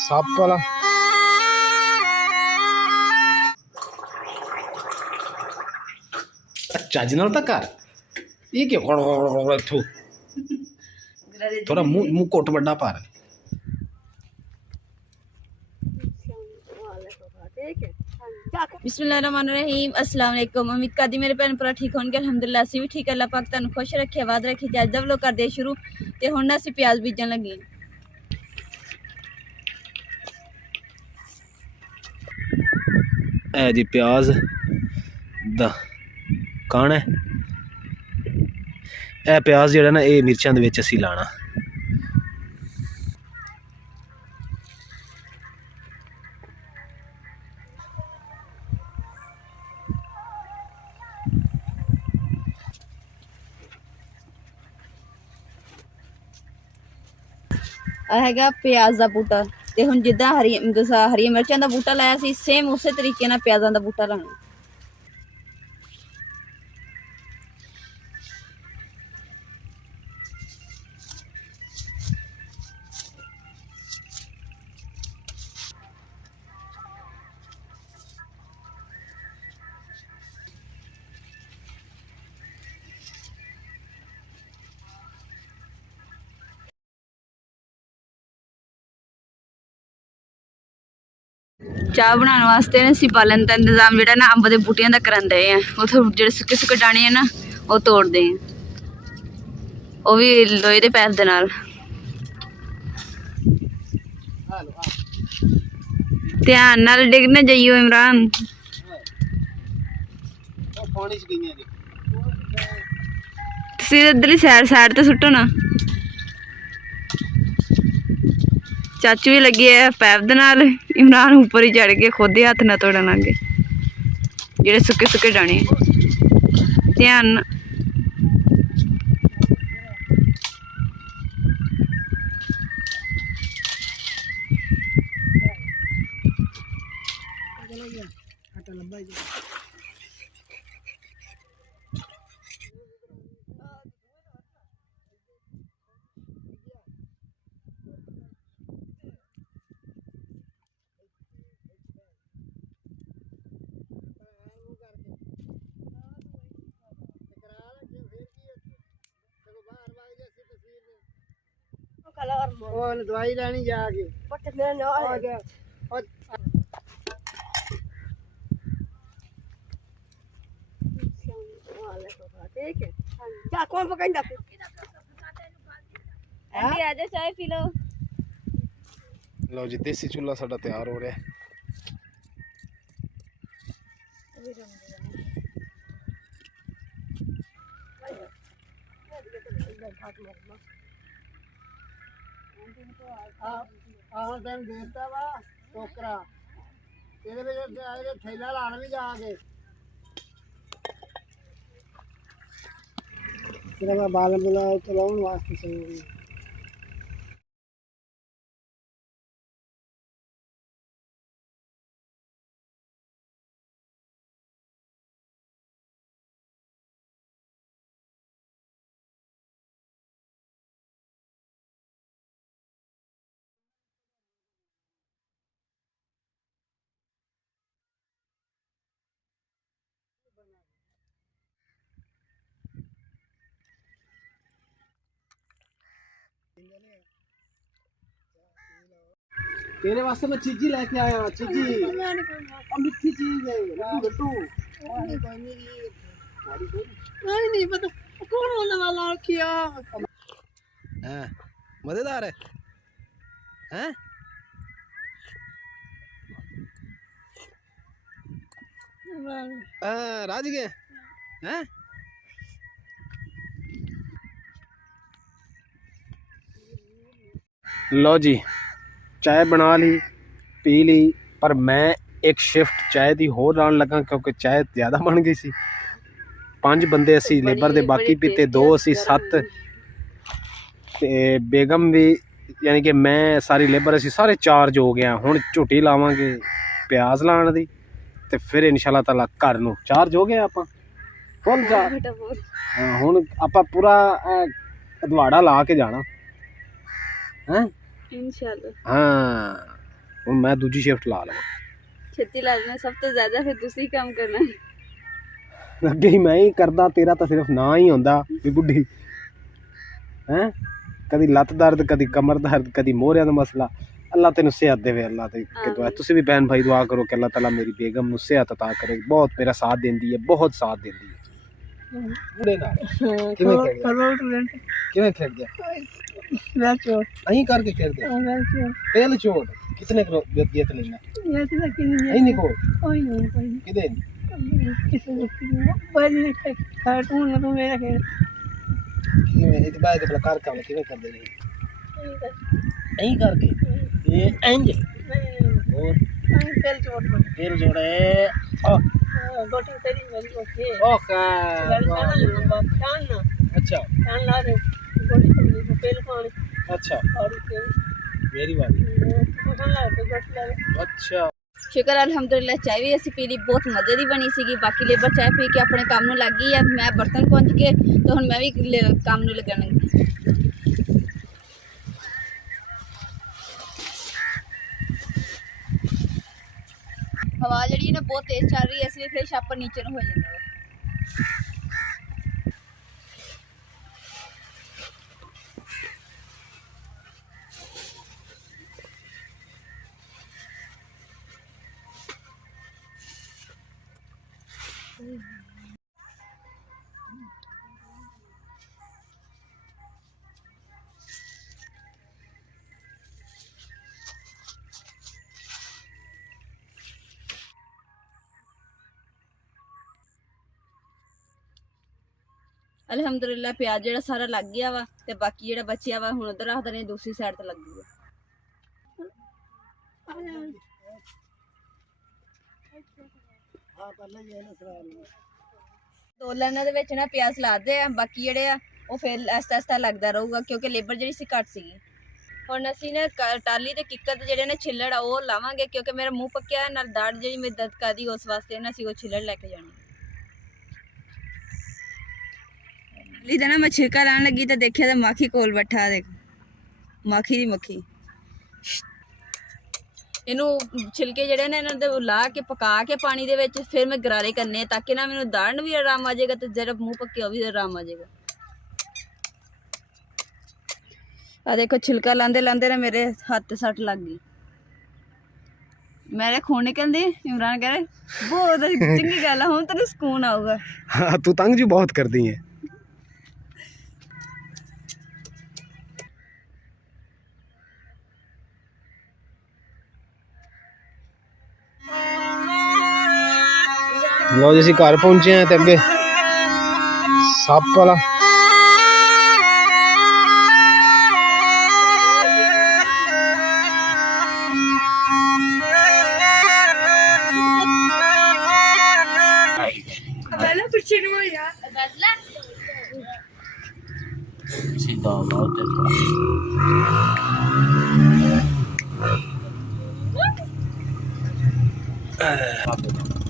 सप वाला चज नाल तां कर ये क्यों इत्थों थोड़ा मुंह घुट बड़ा पर बिस्मिल्लाहिर्रहमानिर्रहीम अस्सलाम वालेकुम। उम्मीद करदी मेरे भैन भरा ठीक होणगे। अल्हम्दुलिल्लाह असीं भी ठीक। अल्लाह पाक तुहानूं खुश रखे, आबाद रखे। अज दा व्लॉग करदे शुरू ते हुण असीं प्याज बीजन लगे। ए जी प्याज दा कण है। ए प्याज जिहड़ा ना ये मिर्चां दे विच असीं लाना। हैगा प्याज का बूटा ते हुण जिद्दां हरी मिर्चां का बूटा लाया सी सेम उस तरीके नाल प्याज़ां का बूटा लाना। चाह बनाने वास्ते असीं बालन का इंतजाम जो ना अंब के बूटियां का करन दे हैं। उथों जो सुके सुके दाने हैं ना वो तोड़ते हैं, वो भी लोहे के पैप दे नाल। ध्यान नाल डिग ना जाइयो इमरान। तुसीं इधरली साइड तो सुट्टो ना। चाचू भी लगी है पैप दे नाल। इमरान ऊपर ही चढ़ के खुद ही हथ ना तोड़न लग गए जेडे सुके सुके डाने। ध्यान दवाई लैनी जाके कौन पकाइंदा आजा चाय पी लो। लो जी देसी चूल्हा साडा तैयार हो रहा है। देता वा टोकरा थैला लाना भी जाके बाल बुला चलाउन वास्ते सही। तेरे वास्ते मैं चीजी लेके आया। चीजी मिठी चीज है लड्डू। नहीं पता कौन होने वाला किया। मजेदार है हैं? राज गए हैं? लो जी चाय बना ली पी ली, पर मैं एक शिफ्ट चाय की होर लाने लगा क्योंकि चाय ज़्यादा बन गई सी। 5 बंदे असी लेबर दे बाकी पीते 2 असी 7 ते बेगम भी यानी कि मैं सारी लेबर असी सारे चार्ज हो गया। हुण झुटी लावांगे प्याज लाने दी ते फिर इंशाल्लाह ताला घर नूं चार्ज हो गए आपां फुल चार्ज। हुण आपां पूरा अदवाड़ा ला के जाना है। इंशाल्लाह हाँ ਹੁਣ ਮੈਂ ਦੂਜੀ ਸ਼ਿਫਟ ਲਾ ਲਵਾਂ छेती लाना सब तो ज्यादा फिर दूसरी काम करना है। ਅੱਗੇ ਹੀ ਮੈਂ ਹੀ ਕਰਦਾ ਤੇਰਾ ਤਾਂ ਸਿਰਫ ਨਾਂ ਹੀ ਹੁੰਦਾ ਵੀ ਬੁੱਢੀ ਹੈ ਕਦੀ ਲੱਤ ਦਰਦ ਕਦੀ ਕਮਰ ਦਰਦ ਕਦੀ ਮੋਹਰਿਆਂ ਦਾ ਮਸਲਾ ਅੱਲਾ ਤੈਨੂੰ ਸਿਹਤ ਦੇਵੇ ਅੱਲਾ ਤੇ ਕਿ ਦੁਆ ਤੁਸੀਂ ਵੀ ਭੈਣ ਭਾਈ ਦੁਆ ਕਰੋ ਕਿ ਅੱਲਾ ਤਾਲਾ ਮੇਰੀ ਬੇਗਮ ਨੂੰ ਸਿਹਤ عطا ਕਰੇ ਬਹੁਤ ਮੇਰਾ ਸਾਥ ਦਿੰਦੀ ਹੈ ਬਹੁਤ ਸਾਥ ਦਿੰਦੀ ਹੈ ਬੁੜੇ ਨਾਲ ਕਿਵੇਂ ਕਿਵੇਂ ਖੇਡਦੇ ਅਹੀਂ ਕਰਕੇ ਖੇਡਦੇ ਪਹਿਲ ਚੋਟ ਕਿਤਨੇ ਕਰੋ ਜੀਤ ਲੈਣਾ ਅਹੀਂ ਨਹੀਂ ਕੋਲ ਕਿਦੇ ਕਿਵੇਂ ਇਹ ਬਾਅਦ ਦੇ ਕਰ ਕੰਮ ਕਿਵੇਂ ਕਰਦੇ ਨੇ ਅਹੀਂ ਕਰਕੇ ਇਹ ਇੰਜ ਹੋਰ ਫਿਰ ਜੋੜੇ गोटी तेरी मेरी ओके ओके अच्छा गोटी तेरी पेल पानी अच्छा और के मेरी बात खान ला के गोटी ला अच्छा ਸ਼ੁਕਰ ਅਲਹਮਦੁਲਿਲਾ ਚਾਹ ਵੀ ਅਸੀਂ ਪੀ ਲਈ ਬਹੁਤ ਮਜ਼ੇ ਦੀ ਬਣੀ ਸੀਗੀ ਬਾਕੀ ਲੇਬਰ ਚਾਹ ਪੀ ਕੇ ਆਪਣੇ ਕੰਮ ਨੂੰ ਲੱਗ ਗਈ ਆ ਮੈਂ ਬਰਤਨ ਪੁੰਜ ਕੇ ਤੇ ਹੁਣ ਮੈਂ ਵੀ ਕੰਮ ਨੂੰ ਲੱਗਣ ਲੱਗੀ ਹਵਾ ਜਿਹੜੀ ਹੈ ਨਾ ਬਹੁਤ ਤੇਜ਼ ਚੱਲ ਰਹੀ ਹੈ ਇਸ ਲਈ ਫਿਰ ਛਾਪਰ ਨੀਚੇ ਨੂੰ ਹੋ ਜਾਂਦਾ ਵਾ ਅਲਹਮਦੁਲਿਲਾ ਪਿਆਜ਼ ਜਿਹੜਾ ਸਾਰਾ ਲੱਗ ਗਿਆ ਵਾ ਤੇ ਬਾਕੀ ਜਿਹੜਾ ਬਚਿਆ ਵਾ ਹੁਣ ਉਧਰ ਰੱਖ ਦਨੇ ਦੂਸਰੀ ਸਾਈਡ ਤੇ ਲੱਗੂਗਾ ਦੋ ਲਾਈਨਾਂ ਦੇ ਵਿੱਚ ਨਾ ਪਿਆਜ਼ ਲਾਦੇ ਆ ਬਾਕੀ ਜਿਹੜੇ ਆ ਉਹ ਫਿਰ ਆਸਤਾ ਆਸਤਾ ਲੱਗਦਾ ਰਹੂਗਾ ਕਿਉਂਕਿ ਲੇਬਰ ਜਿਹੜੀ ਸੀ ਘੱਟ ਸੀਗੀ ਹੁਣ ਅਸੀਂ ਨਾ ਟਾਲੀ ਤੇ ਕਿੱਕਰ ਦੇ ਜਿਹੜੇ ਨੇ ਛਿੱਲੜ ਆ ਉਹ ਲਾਵਾਂਗੇ ਕਿਉਂਕਿ ਮੇਰਾ ਮੂੰਹ ਪੱਕਿਆ ਨਾਲ ਦਾੜ ਜਿਹੜੀ ਮੇਰੀ ਦਰਦ ਕਰਦੀ ਉਸ ਵਾਸਤੇ ਨਾ ਅਸੀਂ ਉਹ ਛਿੱਲੜ ਲੈ ਕੇ ਜਾਣੀ ਲੀਦਾ ਨਾ ਮੈਂ ਛਿਲਕਾ ਲਾਣ ਲੱਗੀ ਤਾਂ ਦੇਖਿਆ ਤਾਂ ਮਾਖੀ ਕੋਲ ਬੈਠਾ ਦੇਖ ਮਾਖੀ ਦੀ ਮੱਖੀ ਇਹਨੂੰ ਛਿਲਕੇ ਜਿਹੜੇ ਨੇ ਇਹਨਾਂ ਦੇ ਲਾ ਕੇ ਪਕਾ ਕੇ ਪਾਣੀ ਦੇ ਵਿੱਚ ਫਿਰ ਮੈਂ ਗਰਾਰੇ ਕਰਨੇ ਤਾਂ ਕਿ ਨਾ ਮੈਨੂੰ ਦਾੜ ਨੂੰ ਵੀ ਆਰਾਮ ਆ ਜਾਏਗਾ ਤੇ ਜਿਹੜਾ ਮੂੰਹ ਪੱਕਿਆ ਉਹ ਵੀ ਆਰਾਮ ਆ ਜਾਏਗਾ ਆ ਦੇਖੋ ਛਿਲਕਾ ਲਾਂਦੇ ਲਾਂਦੇ ਨਾ ਮੇਰੇ ਹੱਥ ਤੇ ਸੱਟ ਲੱਗ ਗਈ ਮੇਰੇ ਖੂਨ ਨਿਕਲਦੇ ਇਮਰਾਨ ਕਹ ਰਹੇ ਬਹੁਤ ਚੰਗੀ ਗੱਲ ਆ ਹੁਣ ਤੈਨੂੰ ਸਕੂਨ ਆਊਗਾ हाँ तू तंग जी बहुत करती है लो जी घर पहुंचे हैं ते अगे सप वाला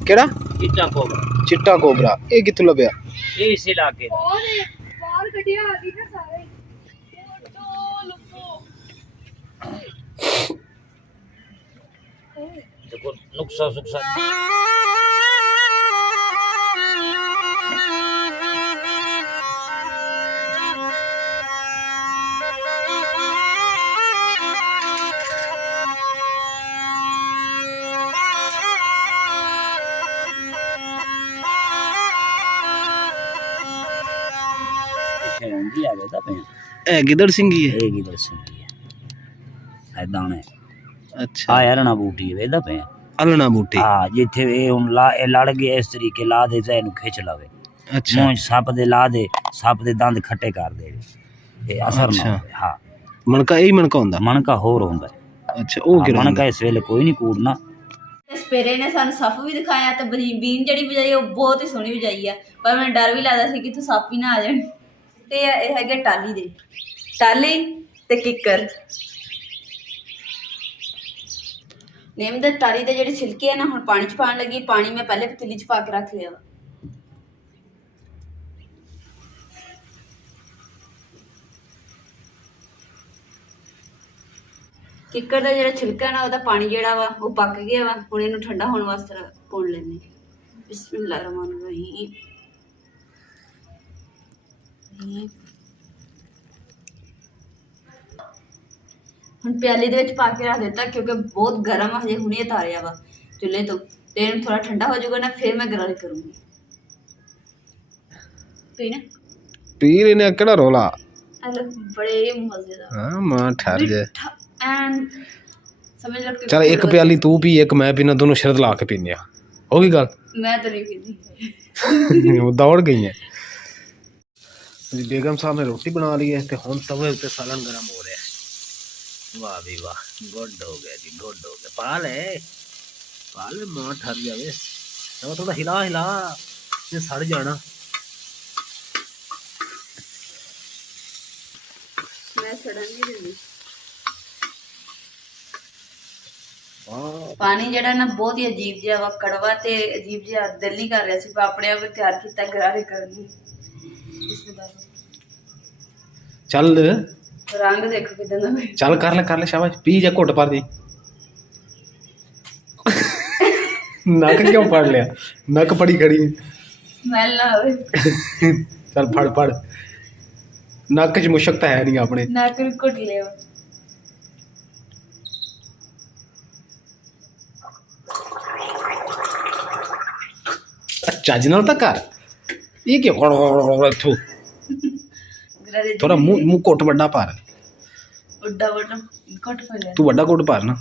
केड़ा चिट्टा कोबरा चिट्टा कोबरा ये कित्थों लभ्या ये इस इलाके दा देखो नुक्सा सुक्सा शेरंगी आ गया पे ए गिदड़ सिंगी है एक इधर से है दाने अच्छा आ यार ना बूटी वेदा पे अलना बूटी हां जिथे ए हुन ला ए लड़ गए इस तरीके ला दे ते इनु खिंच लावे अच्छा मूंछ सप दे ला दे सप दे दंद खट्टे कर दे ए असर ना होवे हां मनका यही मनका हुंदा मनका होर हुंदा अच्छा ओ किहड़ा मनका इस वेले कोई नहीं कूड़ना ਸਪੇਰੇ ਨੇ ਸਾਨੂੰ ਸੱਪ ਵੀ ਦਿਖਾਇਆ ਤੇ ਬੀਨ ਜਿਹੜੀ ਵਜਾਈ ਉਹ ਬਹੁਤ ਹੀ ਸੋਹਣੀ ਵਜਾਈ ਆ ਪਰ ਮੈਨੂੰ ਡਰ ਵੀ ਲੱਗਦਾ ਸੀ ਕਿ ਤੂੰ ਸੱਪ ਹੀ ਨਾ ਆ ਜਾਣ ਤੇ ਇਹ ਹੈਗੇ ਟਾਲੀ ਦੇ ਟਾਲੀ ਤੇ ਕਿੱਕਰ ਨੇਮ ਦੇ ਟਾਲੀ ਦੇ ਜਿਹੜੇ ਛਿਲਕੇ ਆ ਨਾ ਹੁਣ ਪਾਣੀ ਚ ਪਾਣ ਲੱਗੀ ਪਾਣੀ ਮੈਂ ਪਹਿਲੇ ਪਤੀਲੀ ਚ ਪਾ ਕੇ ਰੱਖ ਲਿਆ ਵਾ ਕਿੱਕਰ ਦਾ ਜਿਹੜਾ ਛਿਲਕਾ ਨਾ ਉਹਦਾ ਪਾਣੀ ਜਿਹੜਾ ਵਾ ਉਹ ਪੱਕ ਗਿਆ ਵਾ। ਹੁਣ ਇਹਨੂੰ ਠੰਡਾ ਹੋਣ ਵਾਸਤੇ ਭੁੰਨ ਲੈਂਦੇ। ਬਿਸਮਿਲ੍ਲਾਹਿਰ ਰਹਿਮਾਨਿਰ ਰਹੀਮ। ਹੁਣ ਪਿਆਲੇ ਦੇ ਵਿੱਚ ਪਾ ਕੇ ਰੱਖ ਦਿੱਤਾ ਕਿਉਂਕਿ ਬਹੁਤ ਗਰਮ ਆ, ਹਜੇ ਹੁਣੇ ਉਤਾਰਿਆ ਵਾ ਚੁੱਲ੍ਹੇ ਤੋਂ, ਤੇ ਇਹਨੂੰ ਥੋੜਾ ਠੰਡਾ ਹੋ ਜਾਊਗਾ ਨਾ ਫਿਰ ਮੈਂ ਗਰਾਰੇ ਕਰੂੰਗੀ। ਪੀਣਾ ਪੀ ਲੈਨੇ ਕਿਹੜਾ ਰੋਲਾ। ਹਲੋ ਬੜੇ ਮਜ਼ੇਦਾਰ। ਹਾਂ ਮਾਂ ਠਹਿਰ ਜਾ। ਐਂਡ ਸਮਝ ਲਓ ਕਿ ਚਲ ਇੱਕ ਪਿਆਲੀ ਤੂੰ ਪੀ ਇੱਕ ਮੈਂ ਪੀਣਾ, ਦੋਨੋਂ ਸ਼ਰਤ ਲਾ ਕੇ ਪੀਨੇ ਆ। ਹੋ ਗਈ ਗੱਲ। ਮੈਂ ਤਾਂ ਨਹੀਂ ਪੀਂਦੀ। ਉਹ ਦੌੜ ਗਈ ਹੈ ਜੀ। बेगम साहब ने रोटी बना ली है ते हुन तवे उत्ते सालन गरम हो रहा है। वाह भी वाह, गुड हो गया जी, गुड हो गया। पा ले मां ठर जावे। तो थोड़ा हिला हिला ये सड़ जाना। मैं सड़न नहीं दिंदी। पानी जड़ा ना बहुत ही अजीब जिहा वा, कड़वा ते अजीब जिहा, दिल नहीं कर रहा सी। अपने आप तैयार किया गरारे करनी। चल रंग देखो किदां दा। चल कर ले शाबाश। पी जा घुट भर दी। नक क्यों पड़ लिया? नक पड़ी खड़ी। स्मेल ना आवे। चल फड़ नक च मुशक तो है नहीं अपने। नक भी घुट लिया। चज नाल तां कर। ये क्यों इत्थों गरारे थोड़ा मुंह घुट वड्डा भर। उड्डा घुट पा लिया। तू वड्डा घुट भर ना,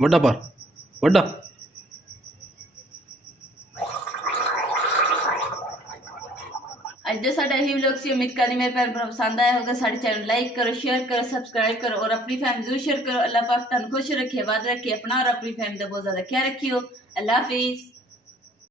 वड्डा भर वड्डा। अज का साडा यही व्लॉग सी। उम्मीद करनी मेरे भैन भरा पसंद आया होगा। साडे चैनल लाइक करो, शेयर करो, सब्सक्राइब करो और अपनी फैमिली जरूर शेयर करो। अल्लाह पाक तुहानू खुश रखे, आबाद रखे, अपना और अपनी फैमिली का बहुत ज़्यादा ख्याल रखियो। अल्लाह हाफिज़।